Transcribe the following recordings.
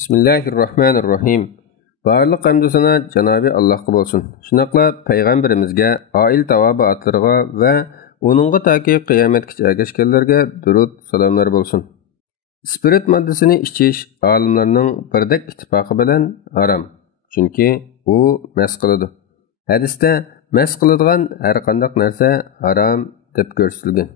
Bismillahirrahmanirrahim. Barliq hamd sana Janobi Allohga bo'lsin. Shunaqla payg'ambarimizga, oil tavobatlariga va onunğa taki qiyomatgacha ergashganlarga durud salomlar bo'lsin. Spirit moddasini ichish olimlarning birdek ittifoqi bilan harom. Chunki u mast qiladi. Hadisda mast qiladigan har qanday narsa harom deb ko'rsatilgan.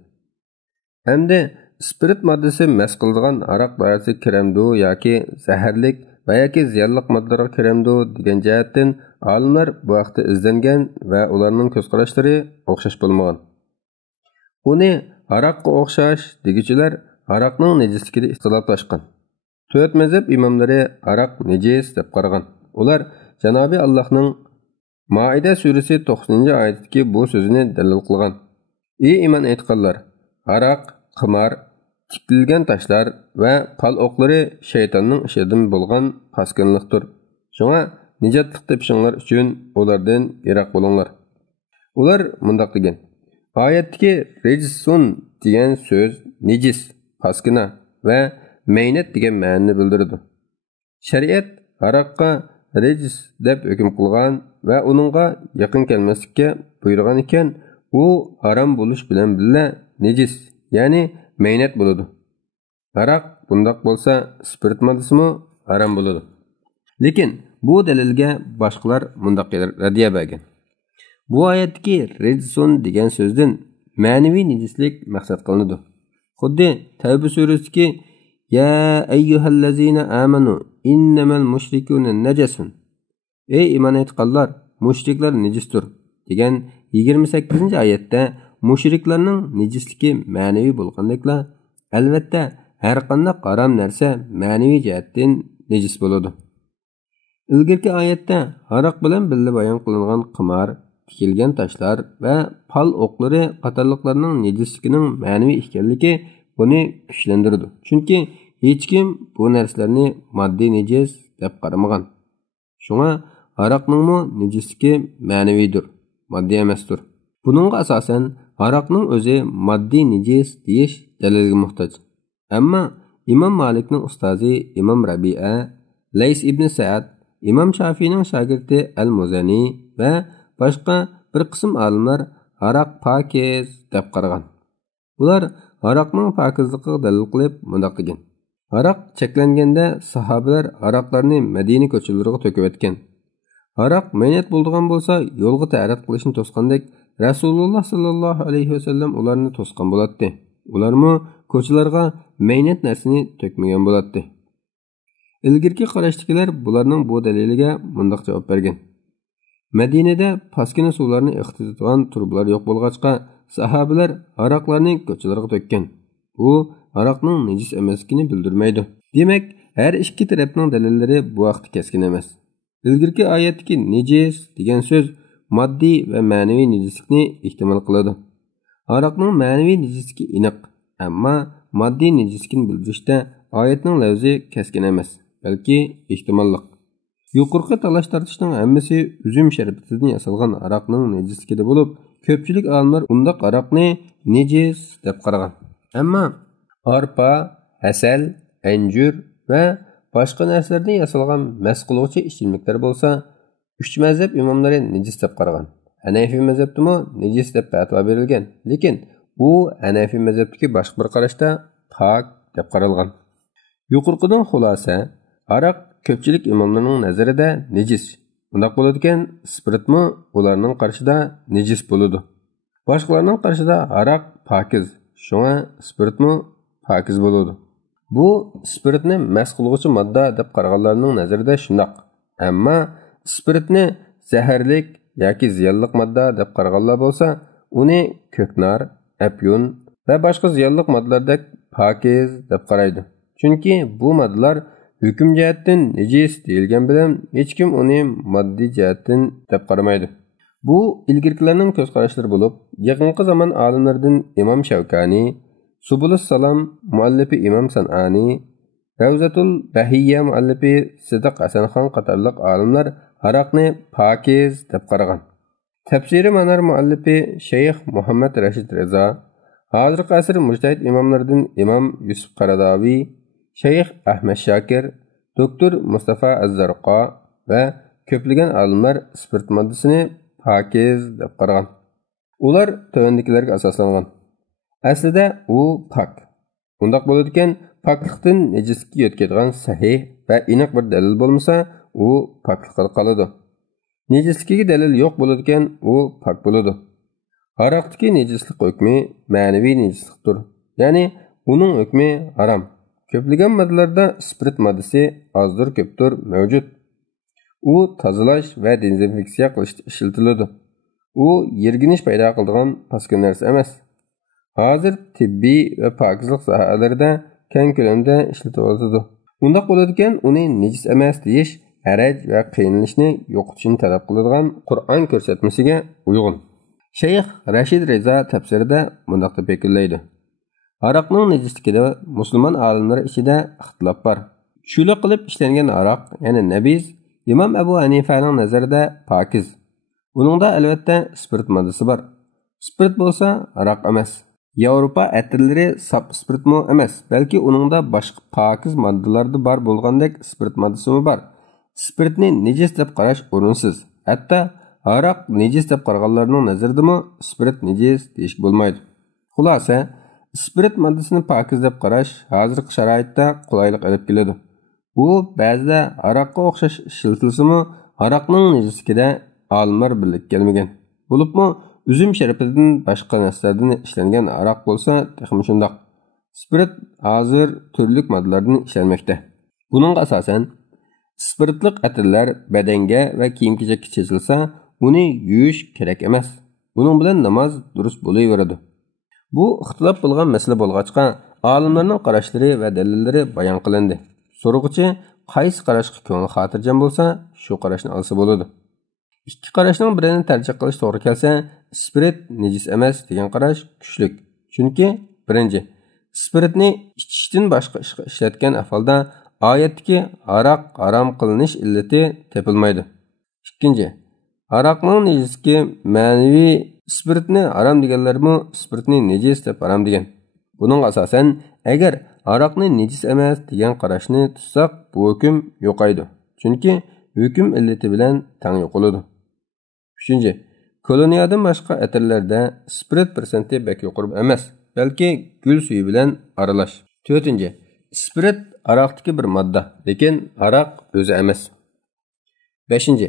Hamda spirit moddasi mast qiladigan aroq doirasi kiramdu yoki zaharlik va yoki ziyonliq moddalarga kiramdu degan jihatdan olimlar bu vaqtda izlangan va ularning ko'z qarashlari o'xshash bo'lmagan. Uni aroqqa o'xshash degichilar aroqning najisligida ixtiloflashgan. To'rt mazhab imomlari aroq najis deb qaragan. Ular Janobi Allohning Maida surasi 90-oyatdagi bu so'zini dalil qilgan. Ey iymon etganlar, aroq, qimar, tikilgan taşlar ve pal oqlari şeytanның işidan bo'lgan paskinlikdir. Şuna nijatlik tepişinglar üçün ulardan yiroq bo'linglar. Ular mundaq degan. Oyatdagi rejsun degan so'z nejis, paskina ve meynat degan ma'noni bildiradi. Shariat aroqqa rejis deb hukm qilgan va uningga yaqin kelmaslikka buyurgan ekan, u harom bo'lish bilan birga nejis, ya'ni meynat bo'ladi. Aroq bundaq bo'lsa, spirit moddasimi harom bo'ladi. Lekin bu dalilga boshqalar mundaq radiya bergan. Bu oyatdagi rejsun degan so'zdan ma'naviy nejislik maqsad qilinadi. Xuddi Tavba surasidagi ya ayyuhallazina amanu innamal mushrikuna najasun. Ey iymon etganlar, mushriklar nejisdir degan 28-oyatda mushriklarning nejisligi ma'naviy bo'lgandekla, albatta har qanday harom narsa ma'naviy jihatdan nejis bo'ladi. Ilgirki oyatda aroq bilan birga bayon qilingan qimar, tikilgan taşlar va pal o'qlari qatorliqlarning nejisligining ma'naviy ekanligi buni kuchlantirdi. Chunki hech kim bu narsalarni moddiy nejis deb qaramagan. Shunga aroqning nejisligi ma'naviydir, moddiy emasdir. Buningga asosan aroqning o'zi moddiy nejis deyish dalilga muhtoj. Ammo İmam Malikning ustozi İmam Rabi'a, Lays ibn Sa'd, İmam Shafiyning shogirdi Al-Muzani va boshqa bir qism olimlar aroq pokiz deb qaragan. Ular aroqning pokizligiga dalil qilib mundaq degan. Aroq cheklanganda sahobalar aroqlarni Madina ko'chalariga to'kib etgan. Aroq meynat bo'lgan bo'lsa, yo'lga ta'rif qilishni to'sqandek Rasululloh sallallohu alayhi vasallam ularni to'sqan bo'ladi. Ularmi ko'chalarga meynat narsani to'kmagan bo'ladi. Ilgirki qarashdagilar bularning bu daliliga mundaq javob bergan. Madinada paskina suvlarni iqtidotgan turbalar yo'q bo'lg'achqa sahobalar aroqlarni ko'chalarga to'kkan. Bu aroqning nejis emasligini bildirmaydi. Demak, har ikki tarafning dalillari bu vaqtda keskin emas. Ilgirki oyatdagi nejis degan so'z moddiy va ma'naviy nejislikni ehtimol qiladi. Aroqning ma'naviy nejisligi aniq, ammo moddiy nejislikni bildirishda oyatning lafzi keskin emas, balki ehtimolliq. Yuqorqi talash tartishning hammasi uzum sharbatidan yasalgan aroqning nejisligida bo'lib, ko'pchilik olimlar undaq aroqni nejis deb qaragan. Ammo arpa, asal, anjur va boshqa narsalardan yasalgan mast qiluvchi ichimliklar bo'lsa, uch mazhab imomlari nejis deb qaragan. Hanafi mazhabdimi nejis deb fatvo berilgan, lekin u Hanafi mazhabdagi boshqa bir qarashda pok deb qaralgan. Yuqorqidan xulosa, aroq ko'pchilik imomlarning nazarida nejis. Bundaq bo'ladigan spiritmi ularning qarshida nejis bo'ladi. Boshqalarning qarshida aroq pokiz, shunga spiritmi pokiz bo'ladi. Bu spiritni mast qiluvchi modda deb qaraganlarning nazarida shundoq. Ammo spiritni zaharlik yoki ziyonliq modda deb qaraganlar bo'lsa, uni ko'knar, apyun va boshqa ziyonliq moddalardek pokiz deb qaraydi. Chunki bu moddalar hukm jihatdan nejis deyilgan bilan hech kim uni moddiy jihatdan deb qaramaydi. Bu ilgirkilarning ko'z qarashlari bo'lib, yaqinqi zamon olimlaridan Imom Shavkani, Subulus Salam muallifi Imom San'ani, Ravzatul Bahiyya muallifi Sidiq Hasanxon qatorliq olimlar aroqni pokiz deb qaragan. Tafsiri Manar muallifi Shayx Muhammad Rashid Rizo, hozirgi asr mujtahid imomlardan Imom Yusuf Qaradaviy, Shayx Ahmad Shakir, Doktor Mustafa Az-Zarqa va ko'plagan olimlar spirt moddasini pokiz deb qaragan. Ular tovandikilarga asoslangan. Aslida u pok. Undaq bo'ladi ekan, poklikdan nejislikka yetkazadigan sahih va aniq bir dalil bo'lmasa, u poklikqa qoladi. Nejislikka dalil yo'q bo'ladi ekan, u pok bo'ladi. Aroqdagi nejislik hukmi ma'naviy nejislikdir. Ya'ni uning hukmi harom. Ko'plagan moddalarda spirit moddasi ozdir ko'pdir mavjud. U tozalash va dezinfeksiya qilishda ishlatiladi. U yerginish paydo qiladigan paskin narsa emas. Hozir tibbiy va pokizlik sohalarida keng ko'lamda ishlatiladi. Undaq bo'ladi ekan, uni nejis emas deyish haraj va qiynalishni yo'qotishni talab qiladigan Qur'on ko'rsatmasiga uyg'un. Shayx Rashid Reza tafsirida bundaq deb belgilaydi. Aroqning nejisligida musulmon olimlar ichida ixtilof bor. Shunday qilib ishlangan aroq, ya'ni nabiz, Imom Abu Hanifaning nazarida pokiz. Buningda albatta spirit moddasi bor. Spirit bo'lsa aroq emas. Yevropa atirlari sap spiritmi emas, balki uningda boshqa pokiz moddalarda bor bo'lgandek spirit moddasi bor. Spiritni nejis deb qarash o'rinsiz. Hatto aroq nejis deb qaraganlarning nazaridami spirit nejis deyish bo'lmaydi. Xulosa, spirit moddasini pokiz deb qarash hozirgi sharoitda qulaylik olib keladi. Bu ba'zida aroqqa o'xshash ishlatilsa-mu, aroqning nejisligida olimlar birlik kelmagan. Bo'libmi, üzüm sharafidan boshqa narsalardan ishlangan aroq bo'lsa, texmi shundoq. Spirit hozir turli moddalardan ishlanmoqda. Buning asosan spiritlik atirlar badanga va kiyim-kechakka chechilsa, uni yuvish kerak emas. Buning bilan namoz durust bo'laveradi. Bu ixtilof bo'lgan masala bo'lg'achqa, olimlarning qarashlari va dalillari bayon qilindi. So'rg'uchi qaysi qarashga ko'ngli xotirjam bo'lsa, shu qarashni olsa bo'ladi. Ikki qarashning birini tarjih qilish to'g'ri kelsa, spirit nejis emas degan qarash kuchlik. Chunki birinchi, spiritni ichishdan boshqa ishga ishlatgan ahvolda oyatdagi aroq harom qilinish illati topilmaydi. Ikkinchi, aroqning nejisligi ma'naviy, spiritni harom deganlarmi spiritni nejis deb harom degan. Buning asosan, agar aroqni nejis emas degan qarashni tutsak, bu hukm yo'qaydi. Chunki hukm illati bilan tang yo'qoladi. Uchinchi, koloniyadan boshqa atirlarda spirit persenti bek yuqori emas, balki gul suvi bilan aralash. To'rtinchi, spirit aroqdagi bir modda, lekin aroq o'zi emas. Beshinchi,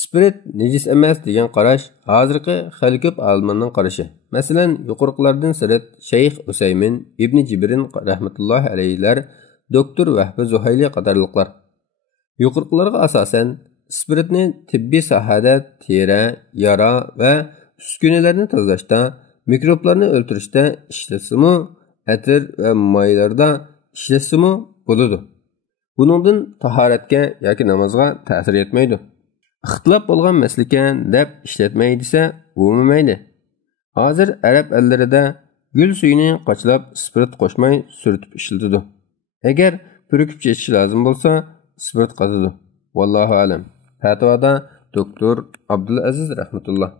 spirit nejis emas degan qarash hozirgi xalq ko'p olimlarning qarashi. Masalan, yuqoriqilardan sirat Shayx Usaymin, Ibn Jibrin rahmatullohi alayhilar, doktor Vahbi Zuhayli qatorliqlar. Yuqoriqilarga asosan spiritni tibbiy sohada teri, yara va uskunalarni tozalashda, mikroblarni o'ldirishda ishlatsimi, atir va maylarda ishlatsimi bo'ladi. Buningdan tahoratga yoki namozga ta'sir etmaydi. Ixtilof bo'lgan masalakan deb ishlatmaydi desa, bo'lmaydi. Hozir arab ellarida gul suyini qochlab spirit qo'shmay surtib ishlatadi. Agar purkib chechish lozim bo'lsa, spirit qatadi. Vallohu alam. Fatvoda doktor Abdulaziz rahmatulloh